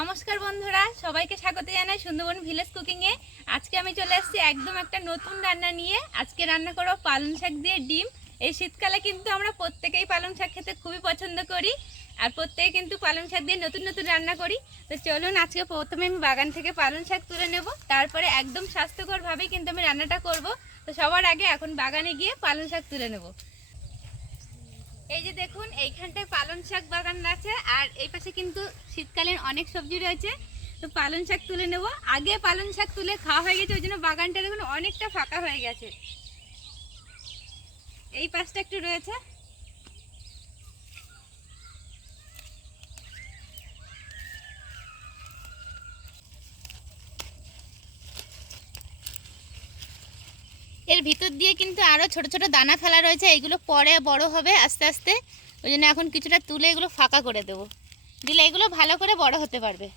নমস্কার বন্ধুরা, সবাইকে স্বাগত জানাই সুন্দরবন ভিলেজ কুকিংয়ে। আজকে আমি চলে এসেছি একদম একটা নতুন রান্না নিয়ে। আজকে রান্না করব পালং শাক দিয়ে ডিম। এই শীতকালে কিন্তু আমরা প্রত্যেকেই পালং শাক খেতে খুবই পছন্দ করি, আর প্রত্যেকে কিন্তু পালং শাক দিয়ে নতুন নতুন রান্না করি। তো চলুন, আজকে প্রথমে আমি বাগান থেকে পালং শাক তুলে নেব, তারপরে একদম স্বাস্থ্যকরভাবেই কিন্তু আমি রান্নাটা করব। তো সবার আগে এখন বাগানে গিয়ে পালং শাক তুলে নেব। এই যে দেখুন, এইখানটায় পালং শাক বাগান আছে, আর এই পাশে কিন্তু শীতকালীন অনেক সবজি রয়েছে। তো পালং শাক তুলে নেব। আগে পালং শাক তুলে খাওয়া হয়ে গেছে, ওই জন্য বাগানটা দেখুন অনেকটা ফাঁকা হয়ে গেছে। এই পাশটা একটু রয়েছে। এর ভিতর দিয়ে কিন্তু আরো ছোট ছোট দানা ফেলা রয়েছে, এগুলো পরে বড় হবে আস্তে আস্তে। ওই জন্য এখন কিছুটা তুলে এগুলো ফাঁকা করে দেবো, দিলে এগুলো ভালো করে বড় হতে পারবে।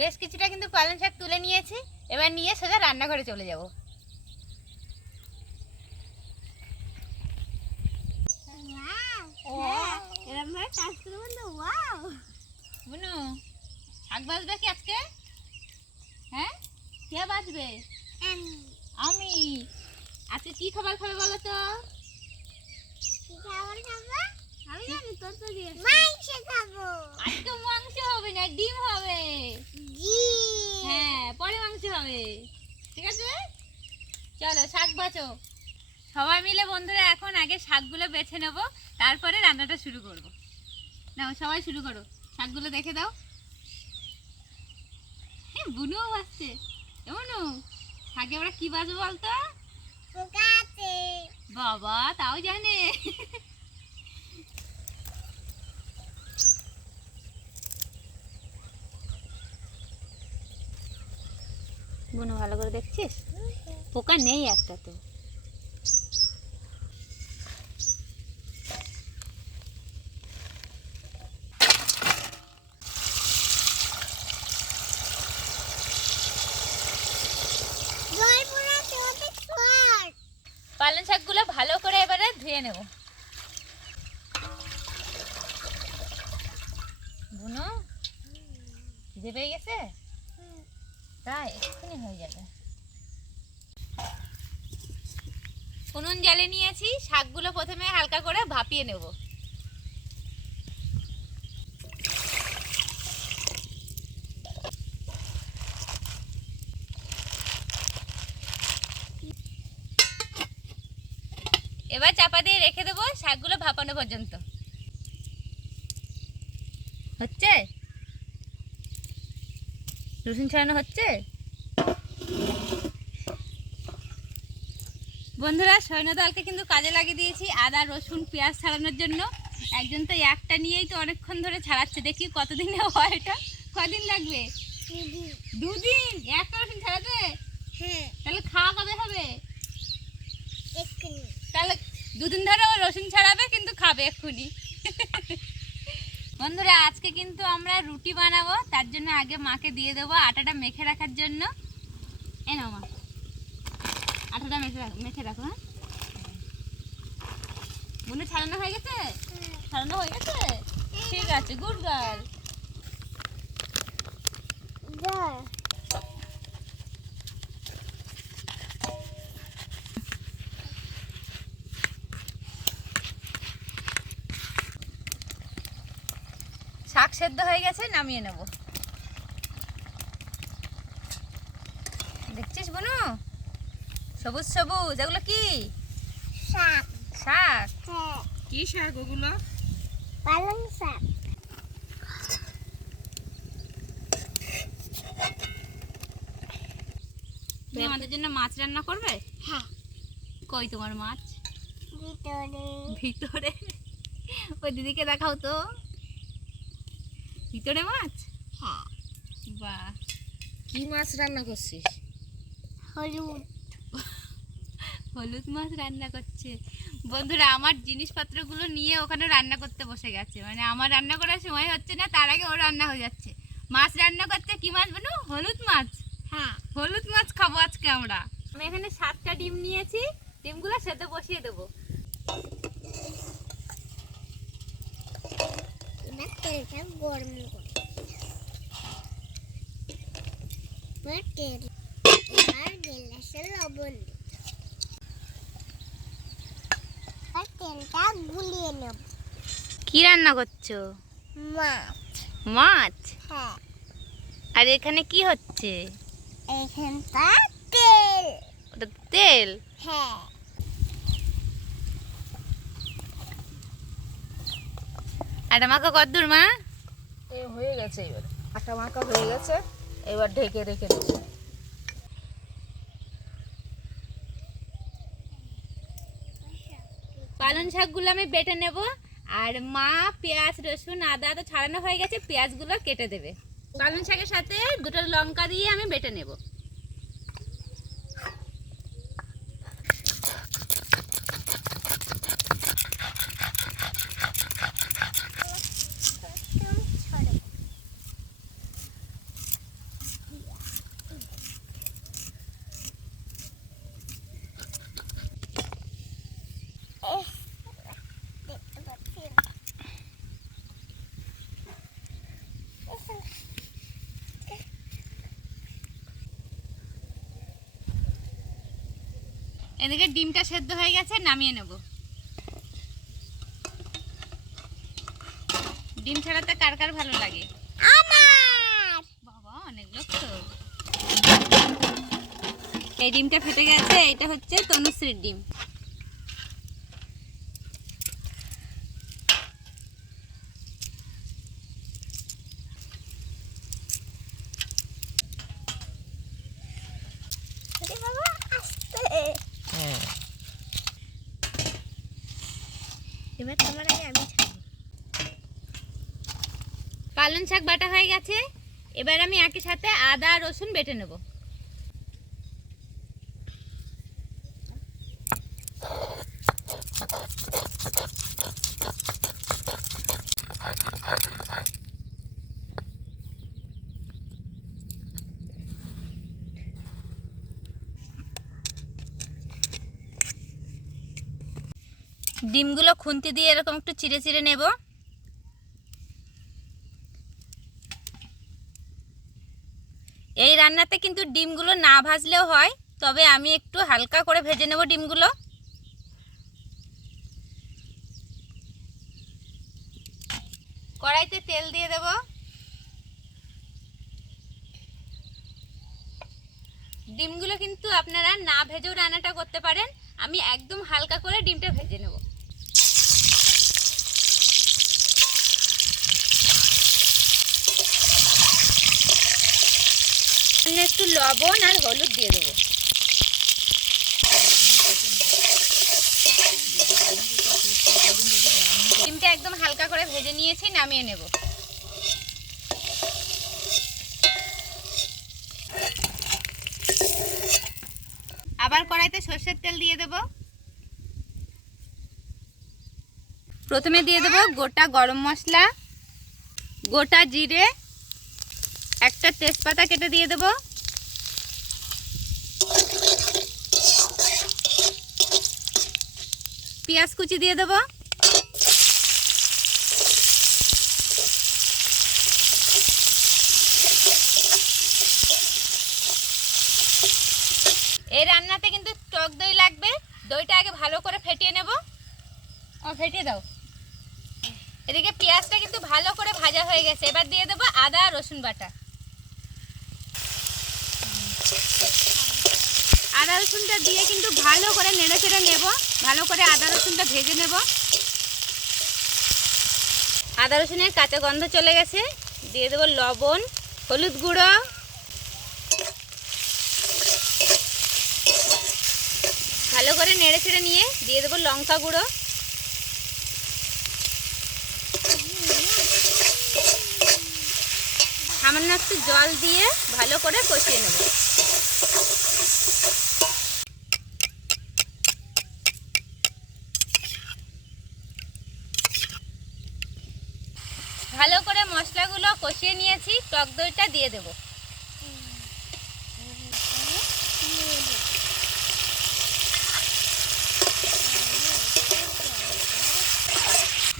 বেশ কিছুটা কিন্তু পালং শাক তুলে নিয়েছি, এবার নিয়ে সোজা রান্নাঘরে চলে যাব। বুনু, শাক বাজবে কি আজকে? হ্যাঁ, কে বাজবে? আমি। আজকে কি খাবার খাবে বলো তো? আমি জানি তো, মাংস খাবো। আজকে মাংস হবে না, ডিম হবে। হ্যাঁ, পরে মাংস হবে। ঠিক আছে, চলো শাক বাছো। সবাই মিলে বন্ধুরা এখন আগে শাকগুলো বেছে নেব, তারপরে রান্নাটা শুরু করব। নাও সবাই শুরু করো, শাকগুলো দেখে দাও। হ্যাঁ, বুনুও বাজছে। বুনু, শাকে ওরা কি বাজবে বলতো? বাবা, তাও জানে। বুনু ভালো করে দেখছিস? পোকা নেই একটা তো। পালং শাকগুলো ভালো করে এবারে ধুয়ে নেব। বুনু, খিদে পেয়ে গেছে? তাই এক্ষুনি হয়ে যাবে। উনুন জ্বালিয়ে নিয়েছি, শাকগুলো প্রথমে হালকা করে ভাপিয়ে নেব। এবার চাপা দিয়ে রেখে দেবো শাকগুলো ভাপানো পর্যন্ত। হচ্ছে রসুন ছাড়ানো হচ্ছে। বন্ধুরা, সৈন্যদলকে কিন্তু কাজে লাগিয়ে দিয়েছি আদা রসুন পেঁয়াজ ছাড়ানোর জন্য। একজন তো একটা নিয়েই তো অনেকক্ষণ ধরে ছাড়াচ্ছে, দেখি কতদিনে হয় এটা। কদিন লাগবে? 2 দিন একটা রসুন ছাড়াতে? তাহলে খাওয়া কবে হবে? তাহলে 2 দিন ধরে ও রসুন ছাড়াবে, কিন্তু খাবে এক্ষুনি। বন্ধুরা, আজকে কিন্তু আমরা রুটি বানাবো, তার জন্য আগে মাকে দিয়ে দেবো আটাটা মেখে রাখার জন্য। এ নাও মা, আটাটা মেখে রাখো। হ্যাঁ, বুনু ছাড়ানো হয়ে গেছে? ছাড়ানো হয়ে গেছে, ঠিক আছে, গুড গার্ল। শাক সেদ্ধ হয়ে গেছে, নামিয়ে নেব। দেখছিস বুনু, সবুজ সবুজ, এগুলো কি শাক? শাক? কি শাক ওগুলো? পালং শাক। তুমি আমাদের জন্য মাছ রান্না করবে? হ্যাঁ। কই তোমার মাছ? ভিতরে। ভিতরে? ওই দিদিকে দেখাও তো। ভিতরে মাছ? হ্যাঁ। বাহ, কি মাছ রান্না করছিস? হলুদ। হলুদ মাছ রান্না করছে। বন্ধুরা আমার জিনিসপত্রগুলো নিয়ে ওখানে রান্না করতে বসে গেছে, মানে আমার রান্না করার সময় হচ্ছে না, তার আগে ও রান্না হয়ে যাচ্ছে। মাছ রান্না করছে। কি মাছ বানু? হলুদ মাছ। হ্যাঁ, হলুদ মাছ খাবো আজকে আমরা। আমি এখানে 7টা ডিম নিয়েছি, ডিমগুলো সেদ্ধ বসিয়ে দেবো। তেলটা গরম করে এবার গ্লাসে লবণ আর তেলটা গুলিয়ে নেব। কি রান্না করছো? মাছ। মাছ? হ্যাঁ। আর এখানে কি হচ্ছে? এখানটা তেল। ওটা তেল? হ্যাঁ। আটা মাখা কদ্দূর মা? এই হয়ে গেছে, এবার আটা মাখা হয়ে গেছে, এবার ঢেকে রেখে দেবো। পালং শাকগুলো আমি বেটে নেব, আর মা পেঁয়াজ রসুন আদা তো ছাড়ানো হয়ে গেছে, পেঁয়াজগুলো কেটে দেবে। পালং শাকের সাথে 2টা লঙ্কা দিয়ে আমি বেটে নেব। এদিকে ডিমটা সেদ্ধ হয়ে গেছে, নামিয়ে নেব। ডিম ছাড়াতে কার কার ভালো লাগে? আমার বাবা অনেক লোক তো। এই ডিমটা ফেটে গেছে, এটা হচ্ছে তনুশ্রীর ডিম। বাবা আসতে। এবার তোমার আগে আমি ছাড়বো। পালং শাক বাটা হয়ে গেছে, এবার আমি একই সাথে আদা রসুন বেটে নেব। ডিমগুলো খুন্তি দিয়ে এরকম একটু চিড়ে চিড়ে নেব। এই রান্নাতে কিন্তু ডিমগুলো না ভাজলেও হয়, তবে আমি একটু হালকা করে ভেজে নেব ডিমগুলো। কড়াইতে তেল দিয়ে দেব। ডিমগুলো কিন্তু আপনারা না ভেজেও রান্নাটা করতে পারেন, আমি একদম হালকা করে ডিমটা ভেজে নেব। একটু লবণ আর হলুদ দিয়ে দেবো। ডিমটা একদম হালকা করে ভেজে নিয়েছি, নামিয়ে নেব। আবার কড়াইতে সরষের তেল দিয়ে দেব। প্রথমে দিয়ে দেব গোটা গরম মশলা, গোটা জিরে, একটা তেজপাতা কেটে দিয়ে দেব। পেঁয়াজ কুচি দিয়ে দেব। এই রান্নাতে কিন্তু টক দই লাগবে, দইটা আগে ভালো করে ফেটিয়ে নেব। ফেটিয়ে দাও। এদিকে পেঁয়াজটা কিন্তু ভালো করে ভাজা হয়ে গেছে, এবার দিয়ে দেব আদা রসুন বাটা। আদা রসুনটা দিয়ে কিন্তু ভালো করে নেড়ে চেড়ে নেব, ভালো করে আদা রসুনটা ভেজে নেব। আদা রসুনের কাঁচা গন্ধ চলে গেছে, দিয়ে দেব লবণ, হলুদ গুঁড়ো, ভালো করে নেড়ে চেড়ে নিয়ে দিয়ে দেব লঙ্কা গুঁড়ো, সামান্য একটু জল দিয়ে ভালো করে কষিয়ে নেব। ভালো করে মশলাগুলো কষিয়ে নিয়েছি, টক দইটা দিয়ে দেব।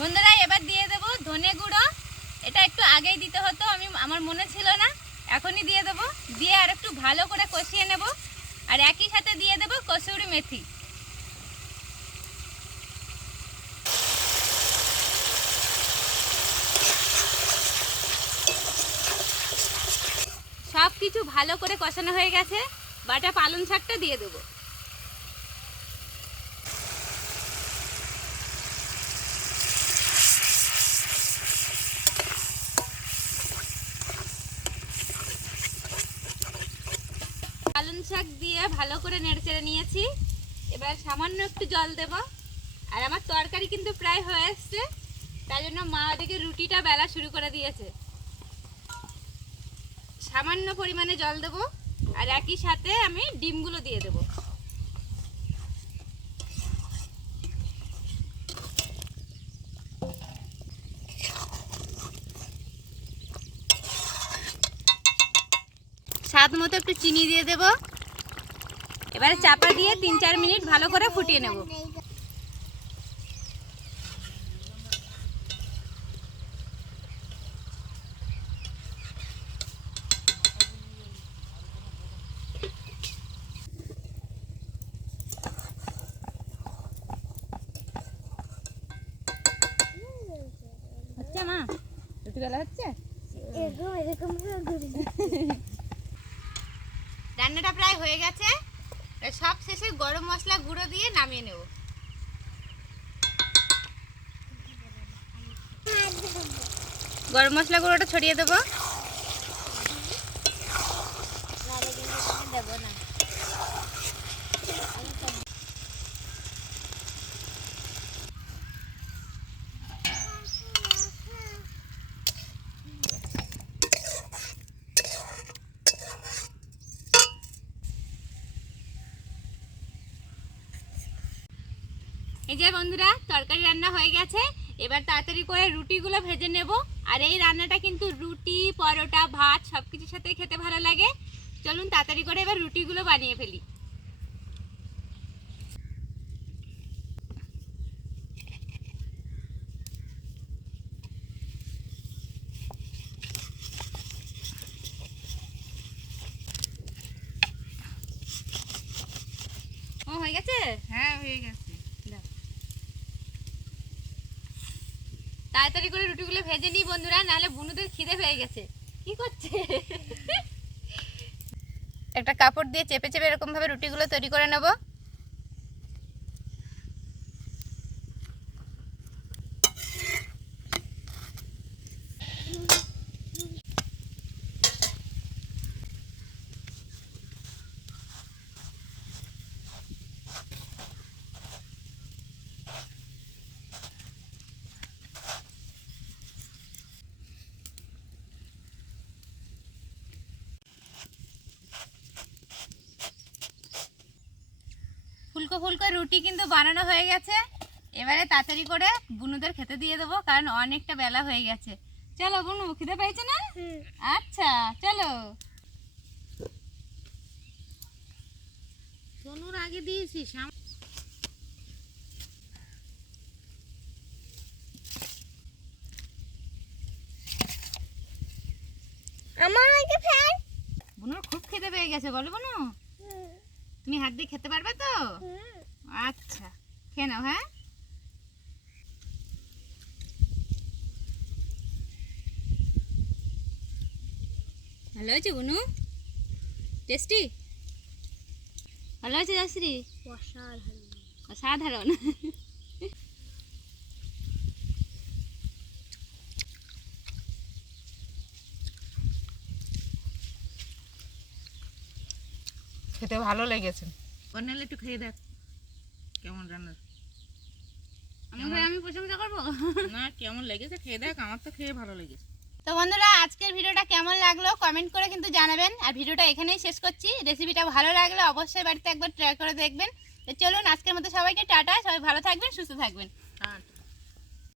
বন্ধুরা এবার দিয়ে দেব ধনে গুঁড়ো। এটা একটু আগেই দিতে হতো, আমার মনে ছিল না, এখনই দিয়ে দেব। দিয়ে আর একটু ভালো করে কষিয়ে নেব। আর একই সাথে দিয়ে দেব কসুরি মেথি। সব কিছু ভালো করে কষানো হয়ে গেছে, বাটা পালং শাকটা দিয়ে দেব। পালং শাক দিয়ে ভালো করে নেড়েচেড়ে নিয়েছি। এবার সামান্য একটু জল দেব। আর আমার তরকারি কিন্তু প্রায় হয়ে এসছে, তাই জন্য মা ওদিকে রুটিটা বেলা শুরু করে দিয়েছে। সামান্য পরিমাণে জল দেব, আর একই সাথে আমি ডিমগুলো দিয়ে দেব। স্বাদ মতো একটু চিনি দিয়ে দেব। এবারে চাপা দিয়ে 3-4 মিনিট ভালো করে ফুটিয়ে নেব। হচ্ছে মা, রুটি বেলা হচ্ছে। রান্নাটা প্রায় হয়ে গেছে। সব শেষে গরম মশলা গুঁড়ো দিয়ে নামিয়ে নেব। গরম মশলা গুঁড়োটা ছড়িয়ে দেবো। দেবো না। এই যে বন্ধুরা, তরকারি রান্না হয়ে গেছে। এবার তাড়াতাড়ি করে রুটিগুলো ভেজে নেব। আর এই রান্নাটা কিন্তু রুটি, পরোটা, ভাত সব কিছুর সাথে খেতে ভালো লাগে। চলুন তাড়াতাড়ি করে এবার রুটিগুলো বানিয়ে ফেলি। ও হয়ে গেছে? হ্যাঁ হয়ে গেছে। তাড়াতাড়ি করে রুটিগুলো ভেজে নিই বন্ধুরা, নাহলে বুনুদের খিদে পেয়ে গেছে। কি করছে? একটা কাপড় দিয়ে চেপে চেপে এরকম ভাবে রুটিগুলো তৈরি করে নেব। ফুলকো ফুলকো রুটি কিন্তু বানানো হয়ে গেছে। এবারে তাড়াতাড়ি করে বুনুদের খেতে দিয়ে দেবো, কারণ অনেকটা বেলা হয়ে গেছে। চলো বুনু, খিদে পেয়েছে না? আচ্ছা চলো। সোনুর আগে দিয়েছিস। আমার আগে ফেল। বুনুর খুব খেতে পেয়ে গেছে, বলো বুনু। তুমি হাত দিয়ে খেতে পারবে তো? আচ্ছা খেয়ে নাও। হ্যাঁ ভালো হয়েছে বুনু? টেস্টি? ভালো হয়েছে জাসরি? অসাধারণ। খেতে ভালো লেগেছে। বর্ণালী একটু খেয়ে দেখ কেমন রান্না। আমি প্রশংসা করবো না, কেমন লেগেছে খেয়ে দেখ। আমার তো খেয়ে ভালো লেগেছে। তো বন্ধুরা, আজকের ভিডিওটা কেমন লাগলো কমেন্ট করে কিন্তু জানাবেন। আর ভিডিওটা এখানেই শেষ করছি। রেসিপিটা ভালো লাগলে অবশ্যই বাড়িতে একবার ট্রাই করে দেখবেন। তো চলুন আজকের মতো সবাইকে টাটা। সবাই ভালো থাকবেন, সুস্থ থাকবেন।